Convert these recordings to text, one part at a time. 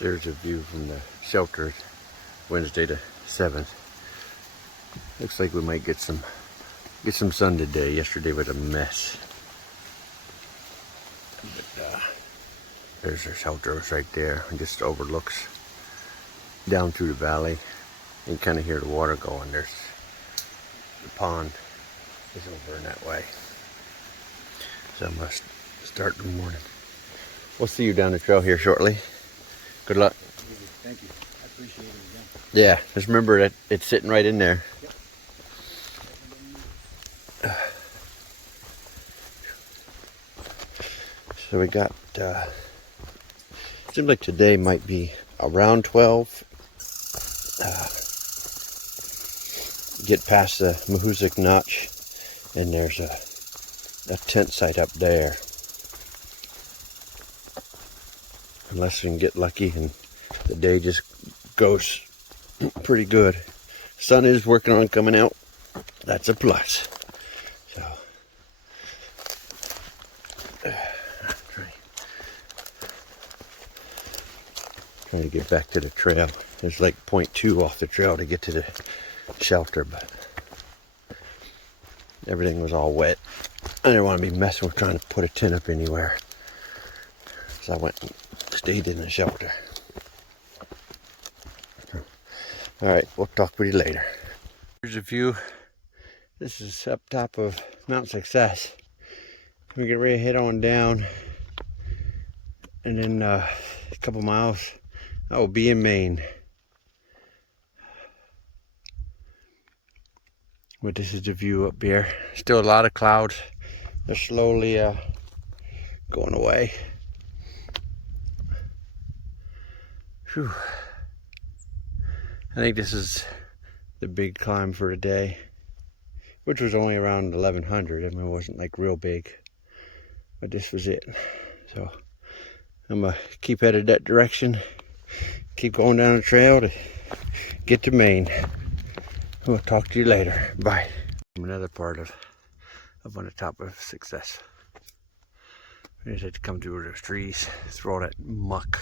There's a view from the shelter Wednesday the 7th. Looks like we might get some sun today. Yesterday was a mess. But there's our shelter right there. It just overlooks down through the valley. You can kind of hear the water going. There's the pond is over in that way. So I must start the morning. We'll see you down the trail here shortly. Good luck. Thank you. I appreciate it again. Yeah, just remember that it's sitting right in there. Yep. So we got, seems like today might be around 12. Get past the Mahoosuc Notch, and there's a tent site up there. Unless we can get lucky and the day just goes pretty good. Sun is working on coming out. That's a plus. So trying to get back to the trail. There's like 0.2 off the trail to get to the shelter, but everything was all wet. I didn't want to be messing with trying to put a tent up anywhere. So I went and stayed in the shelter. Alright, we'll talk with you later. Here's a view. This is up top of Mount Success. We get ready to head on down, and then a couple miles I will be in Maine. But this is the view up here. Still a lot of clouds. They're slowly going away. Whew. I think this is the big climb for today, which was only around 1100. I mean, it wasn't like real big, but this was it. So I'm gonna keep headed that direction, keep going down the trail to get to Maine. We'll talk to you later. Bye. Another part of up on the top of Success. I just had to come through those trees, through all that muck.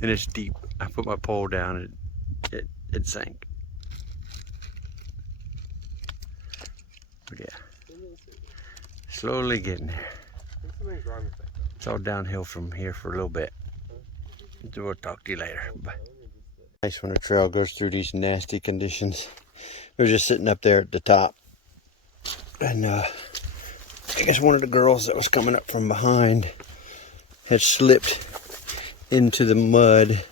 And it's deep. I put my pole down and it sank. But yeah, slowly getting there. It's all downhill from here for a little bit. So we'll talk to you later. Bye. Nice when a trail goes through these nasty conditions. We were just sitting up there at the top, and I guess one of the girls that was coming up from behind had slipped into the mud.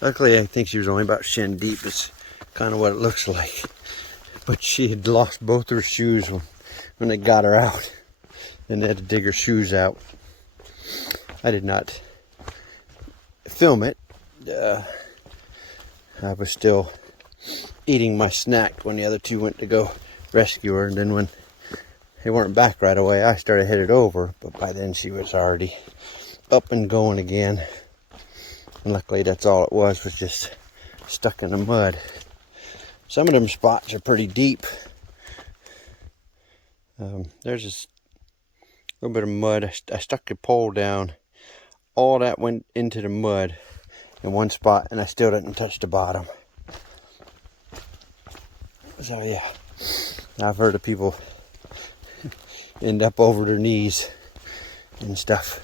Luckily, I think she was only about shin deep. It's kind of what it looks like. But she had lost both her shoes when they got her out, and they had to dig her shoes out. I did not film it. I was still eating my snack when the other two went to go rescue her, and then when they weren't back right away, I started headed over, but by then she was already up and going again. And luckily that's all it was just stuck in the mud. Some of them spots are pretty deep. There's this little bit of mud. I stuck the pole down. All that went into the mud in one spot, and I still didn't touch the bottom. So yeah, I've heard of people end up over their knees and stuff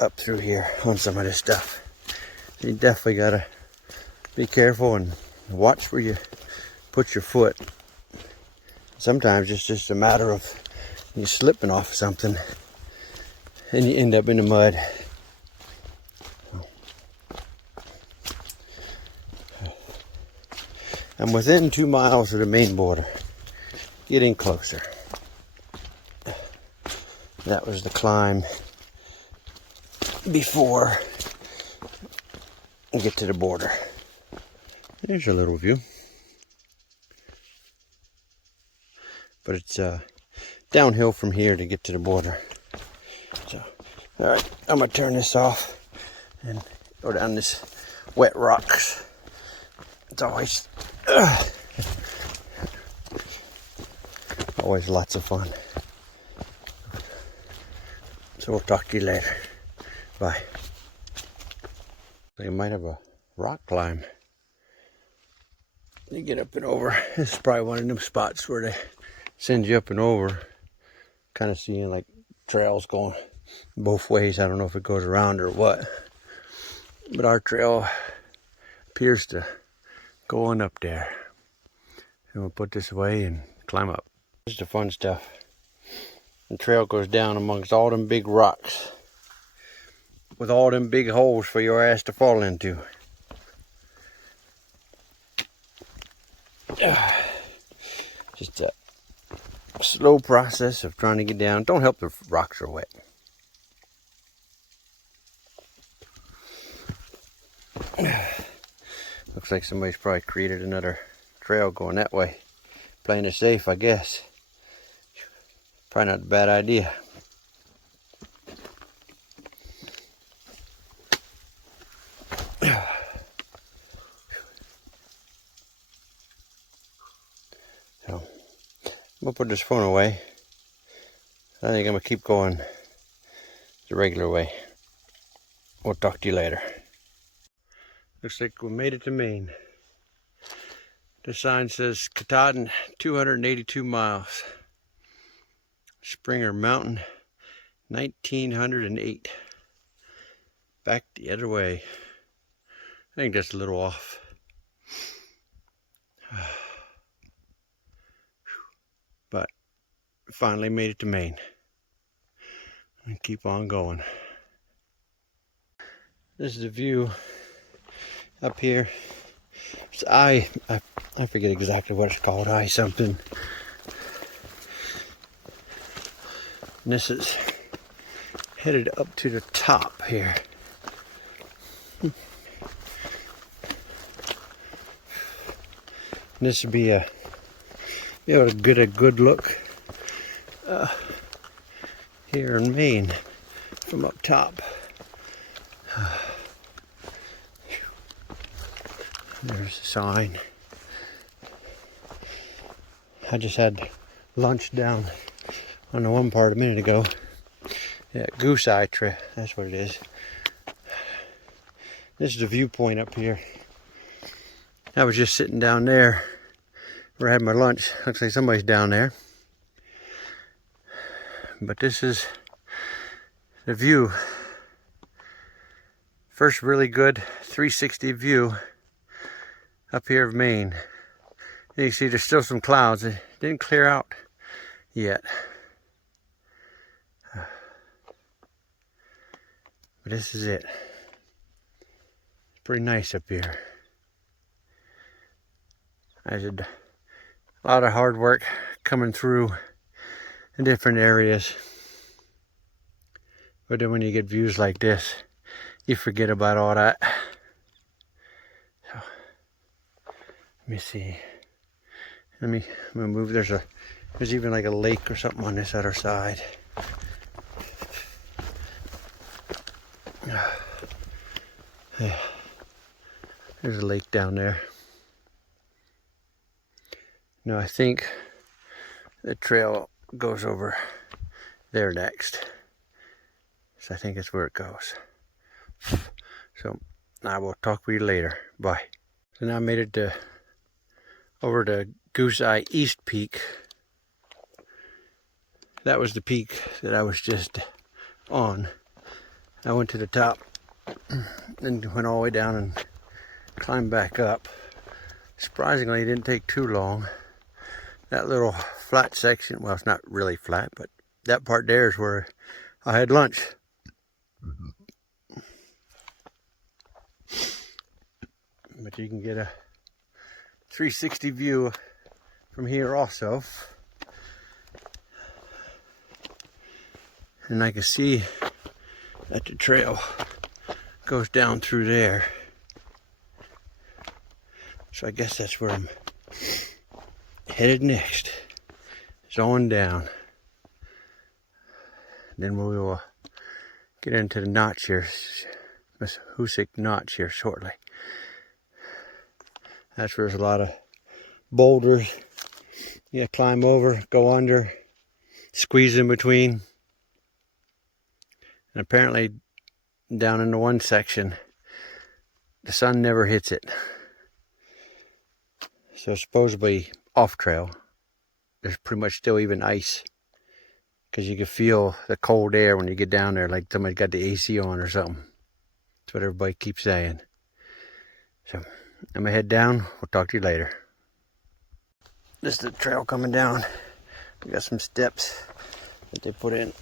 up through here on some of this stuff. So you definitely gotta be careful and watch where you put your foot. Sometimes it's just a matter of you slipping off something and you end up in the mud. I'm within 2 miles of the Maine border, getting closer. That was the climb before we get to the border. There's a little view. But it's downhill from here to get to the border. So, alright, I'm going to turn this off and go down this wet rocks. It's always lots of fun. So we'll talk to you later. Bye. You might have a rock climb. You get up and over. This is probably one of them spots where they send you up and over. Kind of seeing like trails going both ways. I don't know if it goes around or what. But our trail appears to go on up there. And we'll put this away and climb up. This is the fun stuff. The trail goes down amongst all them big rocks. With all them big holes for your ass to fall into. Just a slow process of trying to get down. Don't help the rocks are wet. Looks like somebody's probably created another trail going that way. Playing it safe, I guess. Probably not a bad idea. So, I'm gonna put this phone away. I think I'm gonna keep going the regular way. We'll talk to you later. Looks like we made it to Maine. The sign says Katahdin, 282 miles. Springer Mountain, 1908. Back the other way. I think that's a little off. But finally made it to Maine. And keep on going. This is the view up here. It's I forget exactly what it's called. I something. And this is headed up to the top here. And this would be a good look here in Maine from up top. There's a sign. I just had lunch down on the one part a minute ago. Yeah, Goose Eye Trail, that's what it is. This is the viewpoint up here. I was just sitting down there where I had my lunch. Looks like somebody's down there. But this is the view. First really good 360 view up here of Maine. You can see there's still some clouds. It didn't clear out yet. But this is it. It's pretty nice up here. I did a lot of hard work coming through in different areas. But then when you get views like this, you forget about all that. So, let me see. I'm gonna move. There's even like a lake or something on this other side. Yeah. There's a lake down there. No, I think the trail goes over there next. So I think that's where it goes. So I will talk with you later. Bye. So now I made it over to Goose Eye East Peak. That was the peak that I was just on. I went to the top and went all the way down and climbed back up. Surprisingly, it didn't take too long. That little flat section, well, it's not really flat, but that part there is where I had lunch. But you can get a 360 view from here also. And I can see that the trail goes down through there. So I guess that's where I'm headed next. It's on down. Then we will get into the notch here, Mahoosuc Notch here shortly. That's where there's a lot of boulders. You climb over, go under, squeeze in between. And apparently down in the one section, the sun never hits it. So supposedly off trail, there's pretty much still even ice. Because you can feel the cold air when you get down there, like somebody got the AC on or something. That's what everybody keeps saying. So I'm gonna head down. We'll talk to you later. This is the trail coming down. We got some steps that they put in.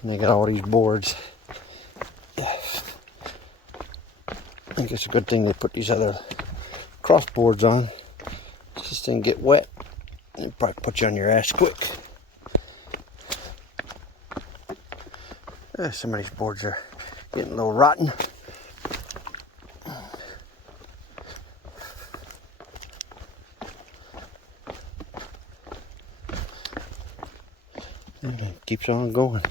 And they got all these boards. I think it's a good thing they put these other cross boards on. Just didn't get wet. It'd probably put you on your ass quick. Some of these boards are getting a little rotten. And it keeps on going.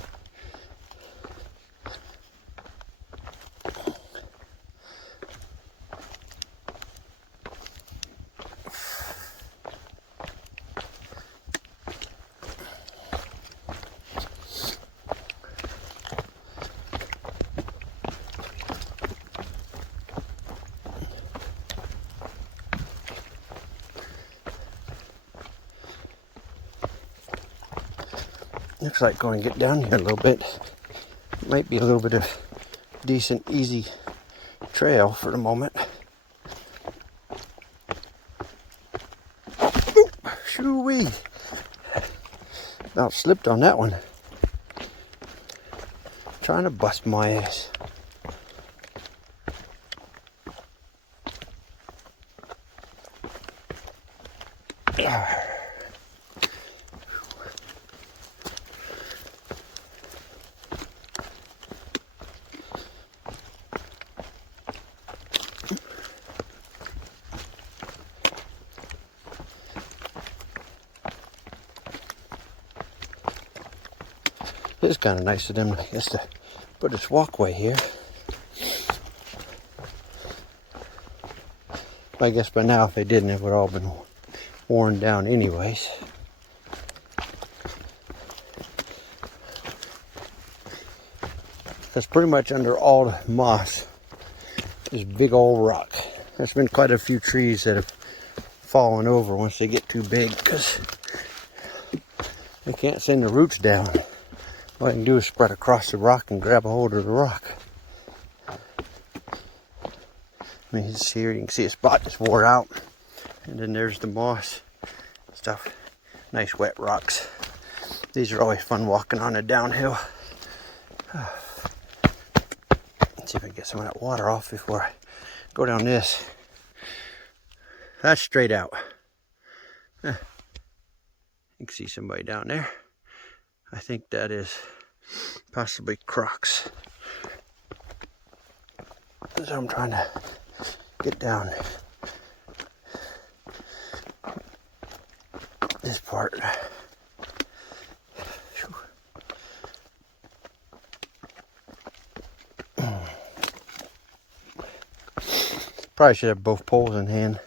Looks like going to get down here a little bit. Might be a little bit of decent, easy trail for the moment. Oop, shoo-wee. About slipped on that one. Trying to bust my ass. It's kind of nice of them, I guess, to put this walkway here. I guess by now, if they didn't, it would all been worn down anyways. That's pretty much under all the moss. This big old rock. There's been quite a few trees that have fallen over once they get too big because they can't send the roots down. All I can do is spread across the rock and grab a hold of the rock. I mean, it's here, you can see a spot that's wore out. And then there's the moss stuff. Nice wet rocks. These are always fun walking on a downhill. Let's see if I can get some of that water off before I go down this. That's straight out. You can see somebody down there. I think that is possibly Crocs. So I'm trying to get down this part. Probably should have both poles in hand.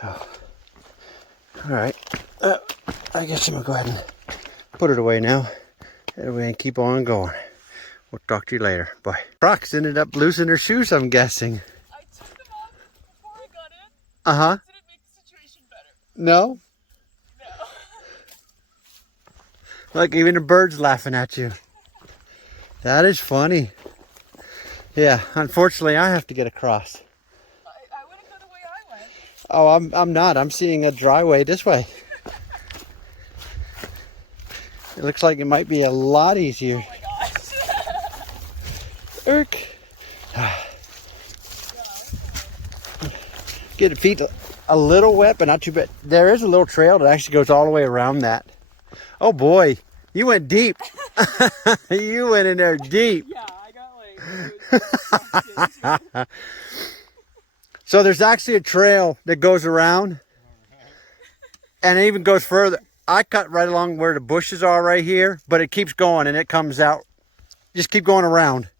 So, alright. I guess I'm going to go ahead and put it away now. And we can keep on going. We'll talk to you later. Bye. Crocs ended up losing her shoes, I'm guessing. I took them off before I got in. Uh-huh. Did it make the situation better? No? No. Look, even the bird's laughing at you. That is funny. Yeah, unfortunately, I have to get across. I wouldn't go the way I went. Oh, I'm not. I'm seeing a dry way this way. It looks like it might be a lot easier. Oh my gosh. Irk. Get the feet a little wet, but not too bad. There is a little trail that actually goes all the way around that. Oh boy, you went deep. You went in there deep. Yeah, I got like... So there's actually a trail that goes around. And it even goes further. I cut right along where the bushes are right here, but it keeps going and it comes out. Just keep going around.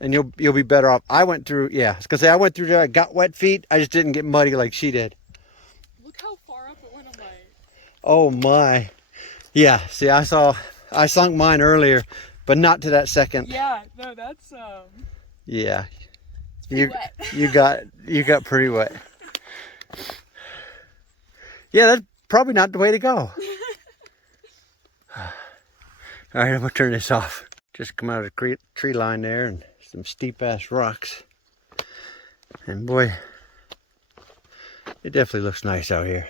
And you'll be better off. I went through, yeah. I was gonna say I went through there, I got wet feet. I just didn't get muddy like she did. Look how far far up it went on my... Oh my. Yeah, see, I sunk mine earlier, but not to that second. Yeah, no, that's Yeah. pretty wet. you got pretty wet. Yeah, that's probably not the way to go. All right, I'm gonna turn this off. Just come out of the tree line there and some steep ass rocks. And boy, it definitely looks nice out here.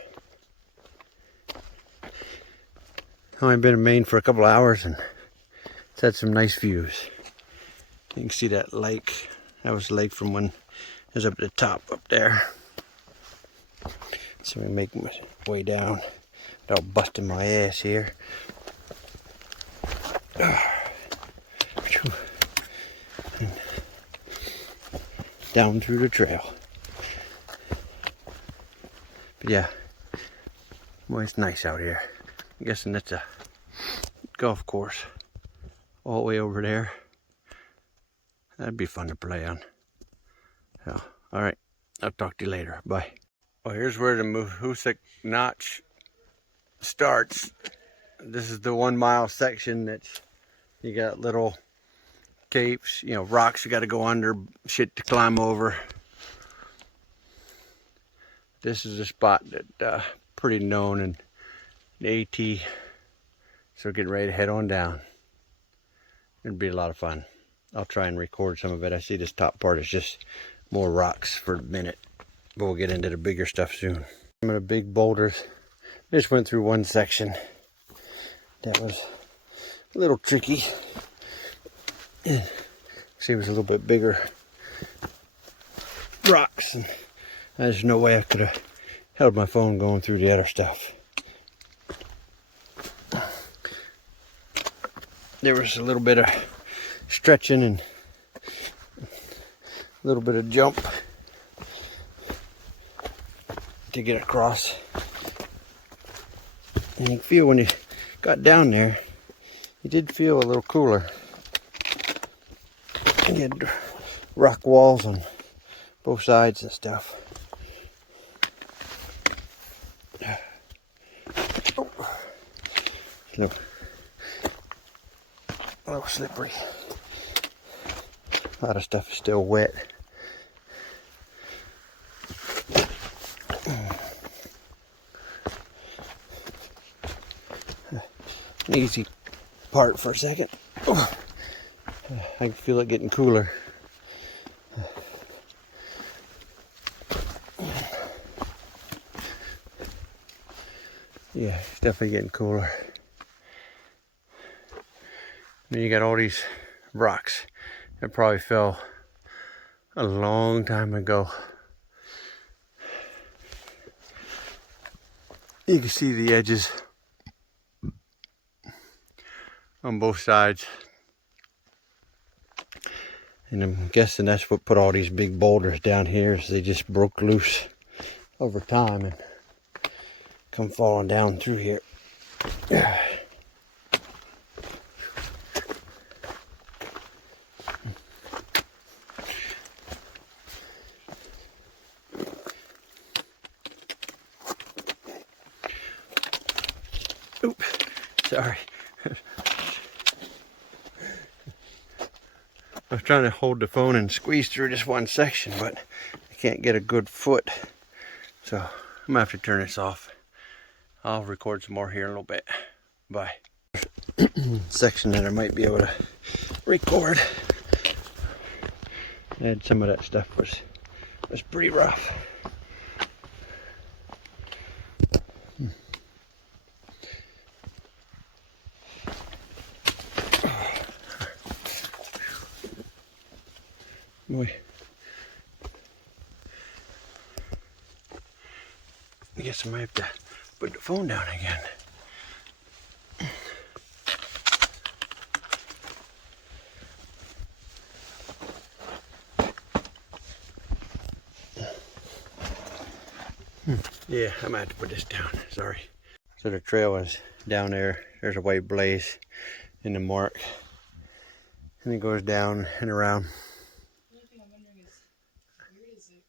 I've only been in Maine for a couple of hours and it's had some nice views. You can see that lake. That was the lake from when it was up at the top up there. So we make my way down without busting my ass here. And down through the trail. But yeah, boy, it's nice out here. I'm guessing that's a golf course all the way over there. That'd be fun to play on. So, all right, I'll talk to you later. Bye. Well, here's where the Mahoosuc Notch starts. This is the 1 mile section that's, you got little capes, you know, rocks you got to go under, shit to climb over. This is a spot that pretty known in the AT. So getting ready to head on down. It'd be a lot of fun. I'll try and record some of it. I see this top part is just more rocks for a minute, but we'll get into the bigger stuff soon. Some of the big boulders. I just went through one section that was a little tricky. See, it was a little bit bigger rocks, and there's no way I could have held my phone going through the other stuff. There was a little bit of stretching and a little bit of jump to get across. And you feel when you got down there, you did feel a little cooler. And you had rock walls on both sides and stuff. Oh. A little slippery. A lot of stuff is still wet. An easy part for a second. I can feel it getting cooler. Yeah, it's definitely getting cooler. Then you got all these rocks that probably fell a long time ago. You can see the edges on both sides. And I'm guessing that's what put all these big boulders down here, is they just broke loose over time and come falling down through here. Oops, sorry. I was trying to hold the phone and squeeze through this one section, but I can't get a good foot. So I'm gonna have to turn this off. I'll record some more here in a little bit. Bye. Section that I might be able to record. I had some of that stuff was pretty rough. Boy, I guess I might have to put the phone down again. Yeah, I might have to put this down, sorry. So the trail is down there. There's a white blaze in the mark. And it goes down and around. The only thing I'm wondering is, where is it?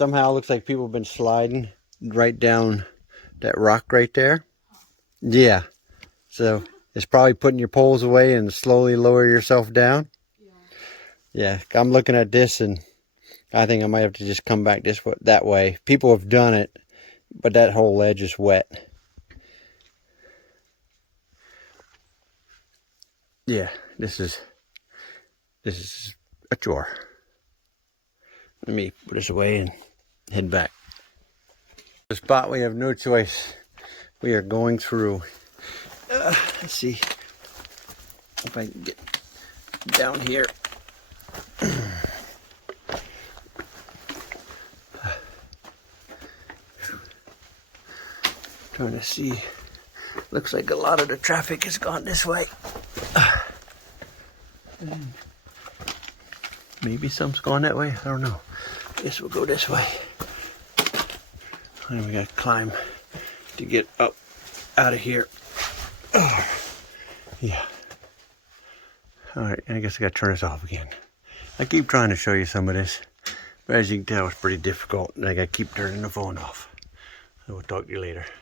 Somehow it looks like people have been sliding right down that rock right there. Yeah. So it's probably putting your poles away and slowly lower yourself down. Yeah. I'm looking at this and I think I might have to just come back that way. People have done it, but that whole ledge is wet. Yeah, this is a chore. Let me put this away and head back. The spot we have no choice. We are going through. Let's see if I can get down here. Trying to see. Looks like a lot of the traffic has gone this way. Maybe some's going that way. I don't know. I guess we'll go this way. And we gotta climb to get up out of here. Oh, yeah. Alright, I guess I gotta turn this off again. I keep trying to show you some of this, but as you can tell, it's pretty difficult, and I gotta keep turning the phone off. So we'll talk to you later.